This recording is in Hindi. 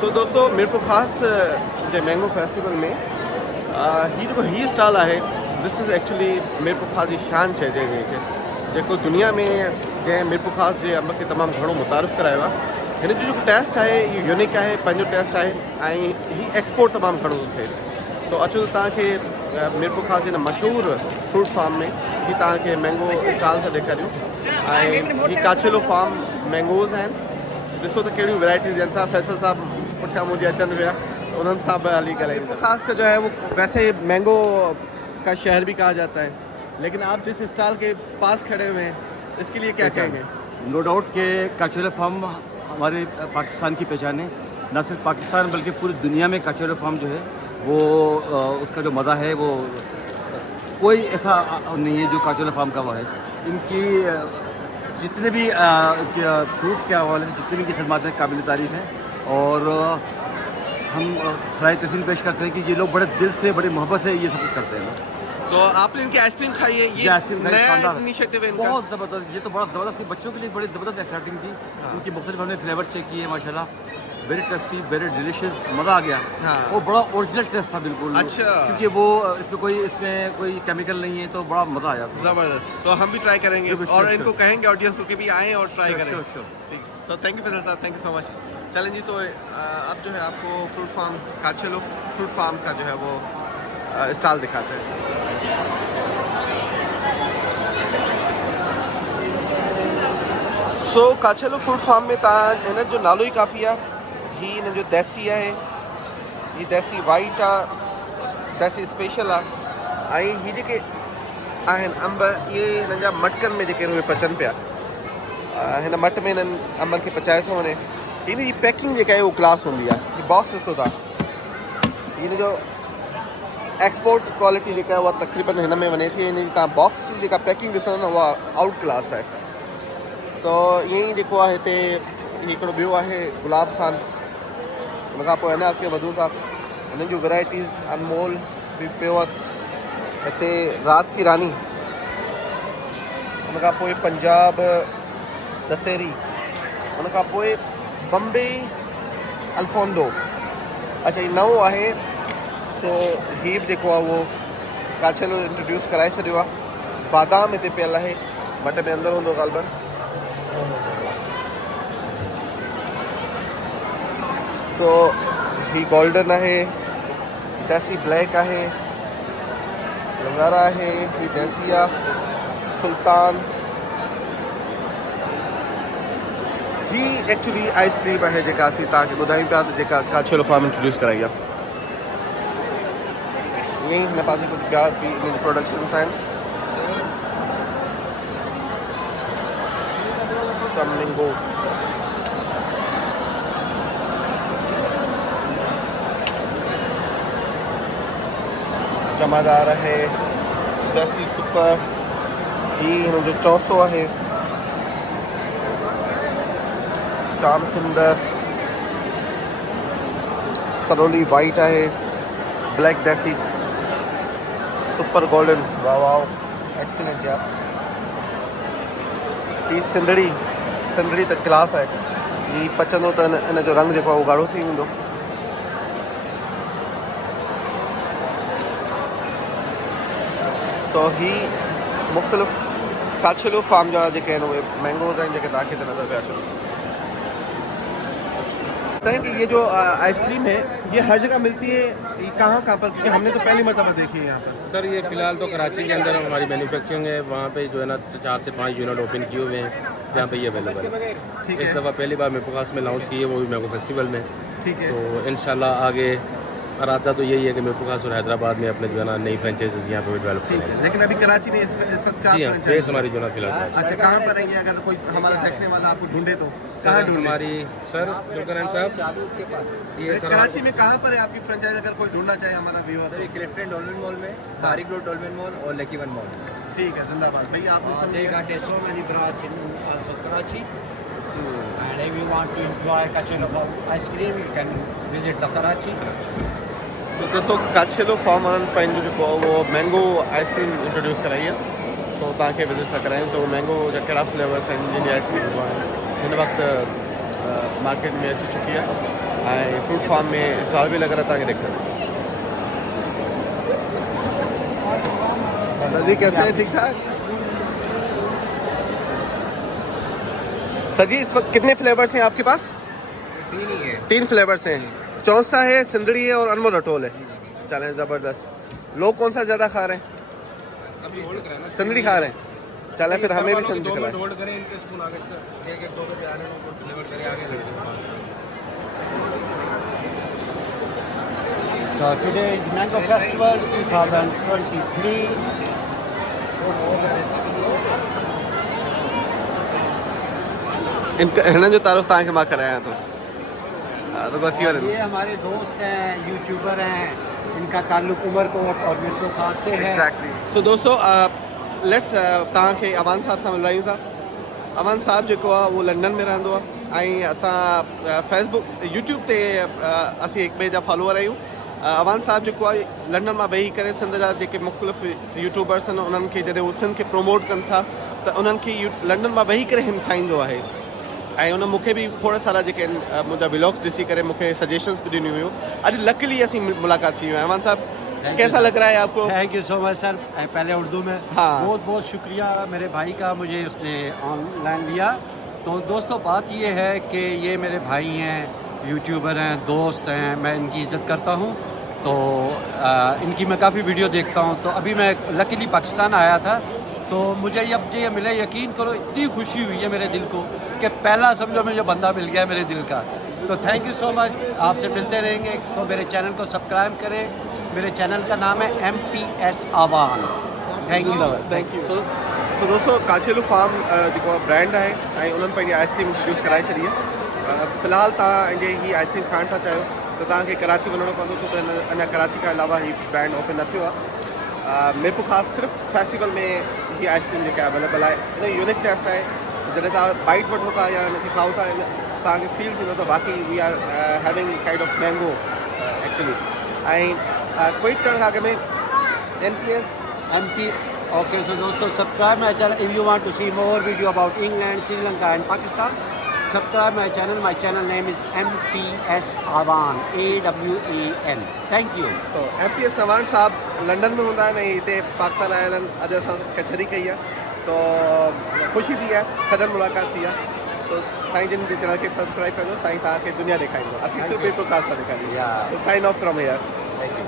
सो दोस्तों मेरे को ख़ास जे मैंगो फेस्टिवल में ही स्टॉल आहे। दिस इज़ एक्चुअली मेरे को ख़ास जी शान चइजे जंहिंखे जेको दुनिया में जंहिं मेरे को ख़ास जे अंब खे तमामु घणो मुतारिफ़ करायो आहे। हिन जो जेको टेस्ट आहे इहो यूनिक आहे, पंहिंजो टेस्ट आहे ऐं ही एक्सपोर्ट तमामु घणो थिए। सो अचो त तव्हांखे मेरे को ख़ास हिन मशहूरु फ्रूट फार्म में ही तव्हांखे मैंगो स्टॉल था ॾेखारियूं ऐं ही काछेलो फार्म मैंगोज़ आहिनि। ॾिसो त कहिड़ियूं वैराइटीज़ आहिनि। तव्हां फैसल साहब पुठियां मुंहिंजे अचनि पिया, उन्हनि सां बि हली ॻाल्हाईंदा। ख़ास कर जो है वो वैसे मैंगो का शहर भी कहा जाता है, लेकिन आप जिस स्टॉल के पास खड़े हुए हैं इसके लिए क्या कहेंगे? नो डाउट के काचोला फार्म हमारे पाकिस्तान की पहचान है। न सिर्फ पाकिस्तान बल्कि पूरी दुनिया में काचोला फार्म जो है वो उसका जो मज़ा है वो कोई ऐसा नहीं है जो काचोला फार्म का वो है। इनकी जितने भी फ्रूट्स के हवाले से जितनी भी इनकी खदमात हैं काबिल तारीफ़ हैं और हम खराज तहसीन पेश करते हैं कि ये लोग बड़े दिल से बड़ी मोहब्बत से ये सब कुछ करते हैं। तो आपने इनकी आइसक्रीम खाई है? ये आइसक्रीम नया इनिशिएटिव है इनका, बहुत ज़बरदस्त। ये तो बड़ा ज़बरदस्त, बच्चों के लिए बड़ी ज़बरदस्त एक्साइटिंग थी। उनकी मुख्तलिफ हमने फ्लेवर चेक किए माशाल्लाह, वेरी टेस्टी, वेरी डिलीशियस, मज़ा आ गया। वो बड़ा ओरिजिनल टेस्ट था बिल्कुल। अच्छा, क्योंकि वो इसमें कोई केमिकल नहीं है तो बड़ा मज़ा आया। ज़बरदस्त। तो हम भी ट्राई करेंगे और इनको कहेंगे ऑडियंस को कि भी आएँ और ट्राई करें। ठीक, सो थैंक यू फैसल साहब, थैंक यू सो मच। चलें जी, तो अब जो है आपको फ्रूट फार्म काछेलो फ्रूट फार्म का जो है वो स्टॉल दिखाते हैं। सो काछेलो फ्रूट फार्म में तव्हां हिन जो नालो ई काफ़ी आहे। ही हिन जो देसी आहे, ही देसी वाइट आहे, देसी स्पेशल आहे। ऐं ही जेके आहिनि अंब इहे हिननि जा मटकनि में जेके उहे पचनि पिया। हिन मट में हिननि अंबनि खे पचाए थो वञे। हिन जी पैकिंग जेका आहे उहा क्लास हूंदी आहे। ही बॉक्स ॾिसो था, हिन जो एक्सपोर्ट क्वालिटी जेका आहे उहा तक़रीबन हिन में वञे थी। हिन जी तव्हां बॉक्स जी जेका पैकिंग ॾिसो न उहा आउट क्लास आहे। सो ईअं ई जेको आहे हिते हिकिड़ो ॿियो आहे गुलाब खान। हुन खां पोइ अञा अॻिते वधूं था, हिननि जूं वैराइटीज़ अनमोल बि पियो आहे। हिते रात की रानी, हुन खां पोइ पंजाब दशहरी, हुन खां पोइ बम्बे अल्फोंडो। अच्छा, ही नओं आहे। सो हीअ बि जेको आहे उहो काछेलो इंट्रोड्यूस कराए छॾियो आहे। बादाम हिते पियल आहे, मट में अंदरि हूंदो ग़ालिबन। सो ही गोल्डन आहे, देसी ब्लैक आहे, लंगारा आहे, ही देसी आहे, सुल्तान। ही एक्चुअली आइसक्रीम आहे जेका असीं तव्हांखे ॿुधायूं पिया त जेका काछेलो फार्म इंट्रोड्यूस कराई आहे। ईअं ई हिन पासे कुझु ॿिया बि हिन जी प्रोडक्शन्स आहिनि। फ्लमिंगो, जमादार आहे, देसी सुपर, ही हिन जो चौसो आहे, शाम सुंदर, सरोली वाइट आहे, ब्लैक देसी, सुपर गोल्डन, वाह वाह एक्सीलेंट यार। ही सिंधड़ी त क्लास आहे। ही पचंदो त इन जो रंग जेको आहे उहो ॻाढ़ो थी वेंदो। सो ही मुख़्तलिफ़ काछेलो फार्म जा जेके आहिनि उहे मैंगोज़ आहिनि जेके तव्हांखे हिते नज़र पिया अचनि। बताएं कि ये जो आइसक्रीम है ये हर जगह मिलती है, ये कहाँ पर? क्योंकि हमने तो पहली मरतबा देखी है यहाँ पर। सर ये फ़िलहाल तो कराची के अंदर हमारी मैन्युफैक्चरिंग है, वहाँ पे जो है ना 4 से 5 यूनिट ओपन किए हुए हैं जहाँ पे ये अवेलेबल है। ठीक इस है, दफ़ा पहली बार मेरे पास में लॉन्च की है, वो भी मैंगो फेस्टिवल में। ठीक है। तो इंशाल्लाह आगे इरादा तो यही है कि मेरे पास और हैदराबाद में अपने जो है ना नई फ्रेंचाइजीज यहाँ पे डेवलप ठीक है, लेकिन अभी कराची में इस वक्त 4 जी हाँ, franchise बेस हैं। हमारी जो ना फिलहाल। अच्छा, कहाँ पर है ये? अगर कोई हमारा देखने वाला आपको ढूंढे तो कहाँ ढूंढे? हमारी सर जुल्करनैन साहब ये सर कराची में कहाँ पर है आपकी फ्रेंचाइज, अगर कोई ढूंढना चाहे हमारा व्यूअर? सर क्लिफ्टन डॉल्मेन मॉल में, तारिक रोड डॉल्मेन मॉल और लकी वन मॉल। ठीक है, जिंदाबाद भैया। आपने They समझा? got so many branch in also Karachi. And if you want to enjoy Kachelo ice cream, you can visit the Karachi. तो दोस्तों काछेलो फार्म वारनि पंहिंजो जेको आहे उहो मैंगो आइसक्रीम इंट्रोड्यूस कराई आहे। सो तव्हांखे विज़िट था करायूं तो मैंगो जा कहिड़ा फ्लेवर्स आहिनि जिन जी आइसक्रीम हिन वक़्तु मार्केट में अची चुकी आहे ऐं फ्रूट फार्म में स्टॉल बि लॻल तव्हांखे ॾेखारियो। सर जी कैसे हैं, ठीक ठाक? सर जी इस वक्त कितने फ्लेवर्स हैं आपके पास? तीन ही है। 3 फ्लेवर्स हैं, चौंसा है, सिंदड़ी है और अनमोल अटोल है। चलें ज़बरदस्त। लोग कौन सा ज़्यादा खा रहे हैं? सिंदड़ी खा रहे हैं। चलें फिर हमें भी सिंदड़ी खिलाएं। होल्ड करें, इनके स्पून आगे से एक दो पे आने को डिलीवर करें आगे लड़के के पास। So today is Mango Festival 2023. इनका हिननि जो तारुफ तव्हांखे मां करायां थो। रुगो थी वञे। ये हमारे दोस्त हैं, यूट्यूबर हैं, इनका ताल्लुक उमरकोट और मिर्जो खास से है। एग्जैक्टली। सो दोस्तों लेट्स तव्हांखे अमान साहब सां मिलायूं था। अमान साहब जेको आहे उहो लंडन में रहंदो आहे ऐं असां फेसबुक यूट्यूब ते असीं हिक ॿिए जा फॉलोअर आहियूं। अमान साहब जेको आहे लंडन मां वेही करे सिंध जा जेके मुख़्तलिफ़ यूट्यूबर्स आहिनि उन्हनि खे जॾहिं उहे सिंध खे प्रमोट कनि था त उन्हनि खे लंडन मां वेही करे हिमथाईंदो आहे। ऐं उन मूंखे बि खोड़ सारा जेके आहिनि मुंहिंजा व्लॉग्स ॾिसी करे मूंखे सजेशंस बि ॾिनियूं हुयूं। अॼु लकीली असीं मुलाक़ात थी हुई। अमान साहब कैसा लग रहा है आपको? Thank you so much sir. पहले उर्दू में हाँ। बहुत बहुत शुक्रिया मेरे भाई का, मुझे उसने ऑनलाइन लिया। तो दोस्तों बात ये है कि ये मेरे भाई हैं, यूट्यूबर हैं, दोस्त हैं, मैं इनकी इज़्ज़त करता हूँ। तो इनकी मैं काफ़ी वीडियो देखता हूँ। तो अभी मैं लकीली पाकिस्तान आया था तो मुझे अब ये मिले, यकीन करो इतनी खुशी हुई है मेरे दिल को कि पहला समझो मुझे बंदा मिल गया मेरे दिल का। तो थैंक यू सो मच। आपसे मिलते रहेंगे। तो मेरे चैनल को सब्सक्राइब करें। मेरे चैनल का नाम है MPS आवान। Thank you. Thank you. So दोस्तों काचेलू फार्म जेको आहे ब्रांड आहे ऐं उन्हनि पंहिंजी आइसक्रीम इंट्रोड्यूस कराए छॾी आहे। फ़िलहाल तव्हां जे हीअ आइसक्रीम खाइण था चाहियो त तव्हांखे कराची वञिणो पवंदो, छो त अञा कराची खां अलावा हीअ ब्रांड ओपन न थियो आहे। मीरपुर ख़ासि सिर्फ़ु फेस्टिवल में हीअ आइसक्रीम जेका अवेलेबल आहे। इन यूनिक टेस्ट आहे। जॾहिं तव्हां बाइट वठो था या हिनखे खाओ था तव्हांखे फील थींदो त बाक़ी we are having kind of mango actually. ऐं क्विट करण खां अॻु में MPS MP okay, so दोस्तों subscribe my channel if you want to see more video about England, Sri Lanka and Pakistan. Subscribe my channel. My channel name is MPS Awan, AWAN. Thank you. So MPS Awan साहब लंडन में हूंदा आहिनि ऐं हिते पाकिस्तान आयल आहिनि। अॼु असां कचहरी कई आहे। सो ख़ुशी थी आहे, सडन मुलाक़ात थी आहे। सो साईं जिन जे चैनल खे सब्सक्राइब कजो। साईं तव्हांखे दुनिया ॾेखारींदो। असीं सिर्फ़ु पेपर ख़ासि था ॾेखारियूं। Yeah. Sign off from here. Thank you.